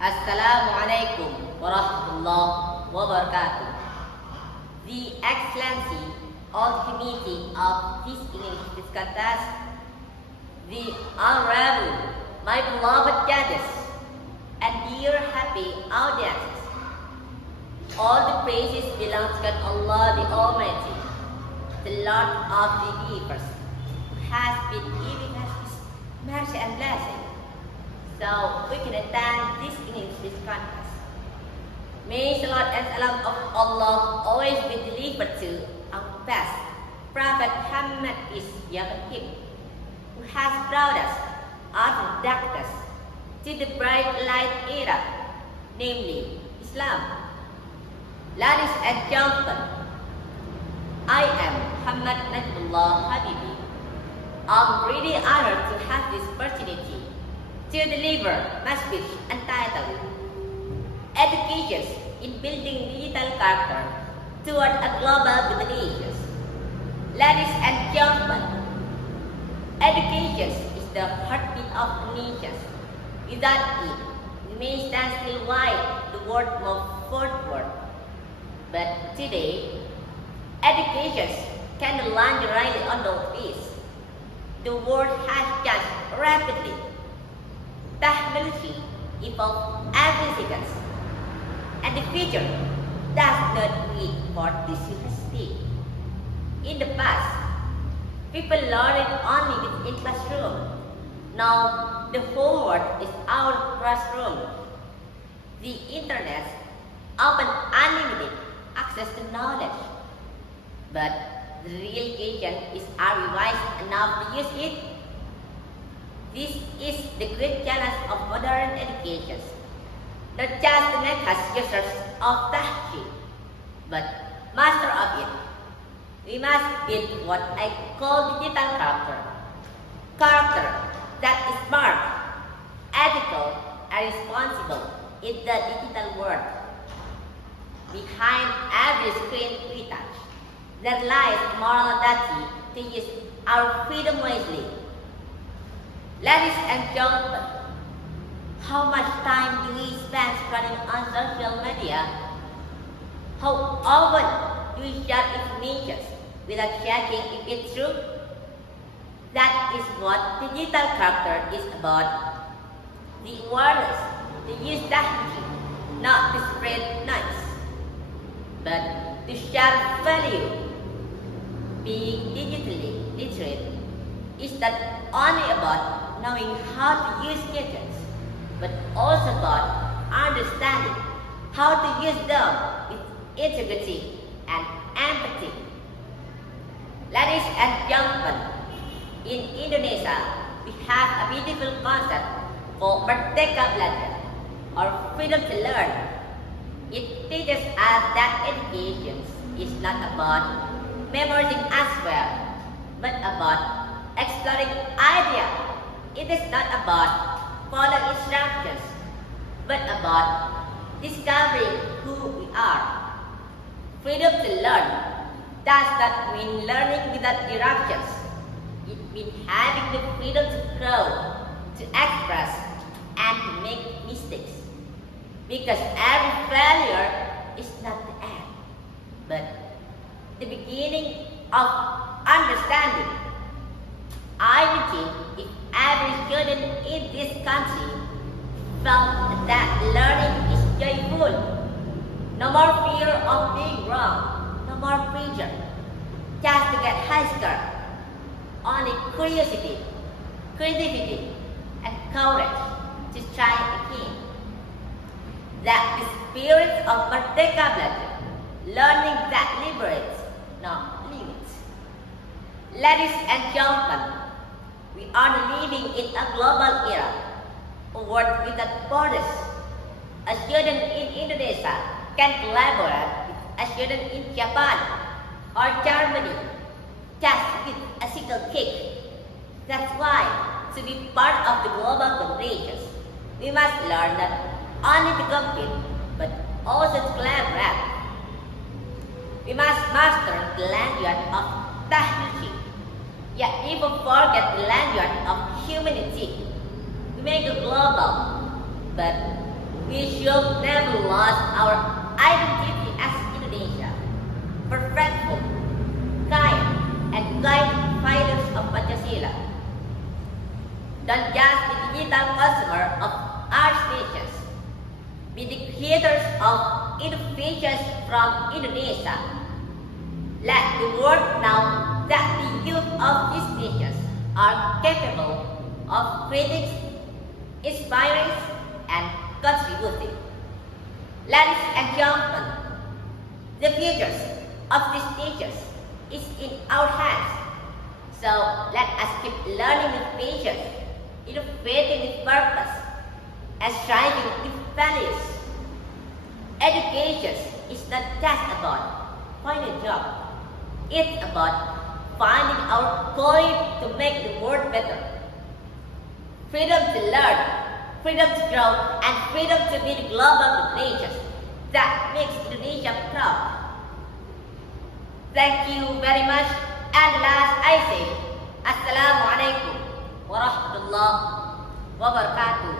Assalamu alaikum wa rahmatullahi wa barakatuh. The excellency of the meeting of this English discussion, the honorable, my beloved judges, and dear happy audiences. All the praises belong to Allah the Almighty, the Lord of the universe, who has been giving us His mercy and blessing, so we can attend this English contest. May salat and salam of Allah always be delivered to our best Prophet Muhammad is him, who has brought us out of darkness to the bright light era, namely Islam. Ladies and gentlemen, I am Muhammad Najmullah Habibi. I'm really honored to have this opportunity to deliver my speech entitled Education in Building Digital Character Toward a Global Civilization. Ladies and gentlemen, education is the heartbeat of nations. Without it, we may stand still while the world moves forward. But today, education can land right on the face. The world has changed rapidly. Technology evolves every second, and the future does not wait for this university. In the past, people learned only within classroom. Now, the whole world is our classroom. The internet offers unlimited access to knowledge, but the real question is, are we wise enough to use it? This is the great challenge of modern education. Not just to make us users of technology, but master of it. We must build what I call digital character. Character that is smart, ethical, and responsible in the digital world. Behind every screen we touch, there lies moral duty to use our freedom wisely. Ladies and gentlemen, how much time do we spend scrolling on social media? How often do we share information without checking if it's true? That is what digital character is about. The awareness to use technology, not to spread noise, but to share value. Being digitally literate is not only about knowing how to use gadgets, but also about understanding how to use them with integrity and empathy. Ladies and gentlemen, in Indonesia, we have a beautiful concept called Merdeka Belajar, or freedom to learn. It teaches us that education is not about memorizing as well, but about exploring ideas. It is not about following instructions, but about discovering who we are. Freedom to learn does not mean learning without directions. It means having the freedom to grow, to express, and to make mistakes. Because every failure is not the end, but the beginning of understanding. I would think if every student in this country felt that learning is joyful, no more fear of being wrong, no more pressure, just to get high score, only curiosity, creativity, and courage to try again. That the spirit of Merdeka Belajar, learning that liberates, not limits. Ladies and gentlemen, we are living in a global era, a world without borders. A student in Indonesia can collaborate with a student in Japan or Germany just with a single click. That's why, to be part of the global conversations, we must learn not only to compete, but also to collaborate. We must master the language of technology, yet even forget the language of humanity. We may go global, but we should never lose our identity as Indonesia, perfectful, kind, and guiding pillars of Pancasila. Don't just be digital consumer of our stations, be the creators of innovations from Indonesia. Let the world know that the youth of these nations are capable of creating, inspiring, and contributing. Ladies and gentlemen, the future of these nations is in our hands. So let us keep learning with patience, innovating with purpose, and striving with values. Education is not just about finding a job. It's about finding our calling to make the world better. Freedom to learn, freedom to grow, and freedom to be the global nations that makes Indonesia proud. Thank you very much. And last I say, Assalamualaikum warahmatullahi wabarakatuh.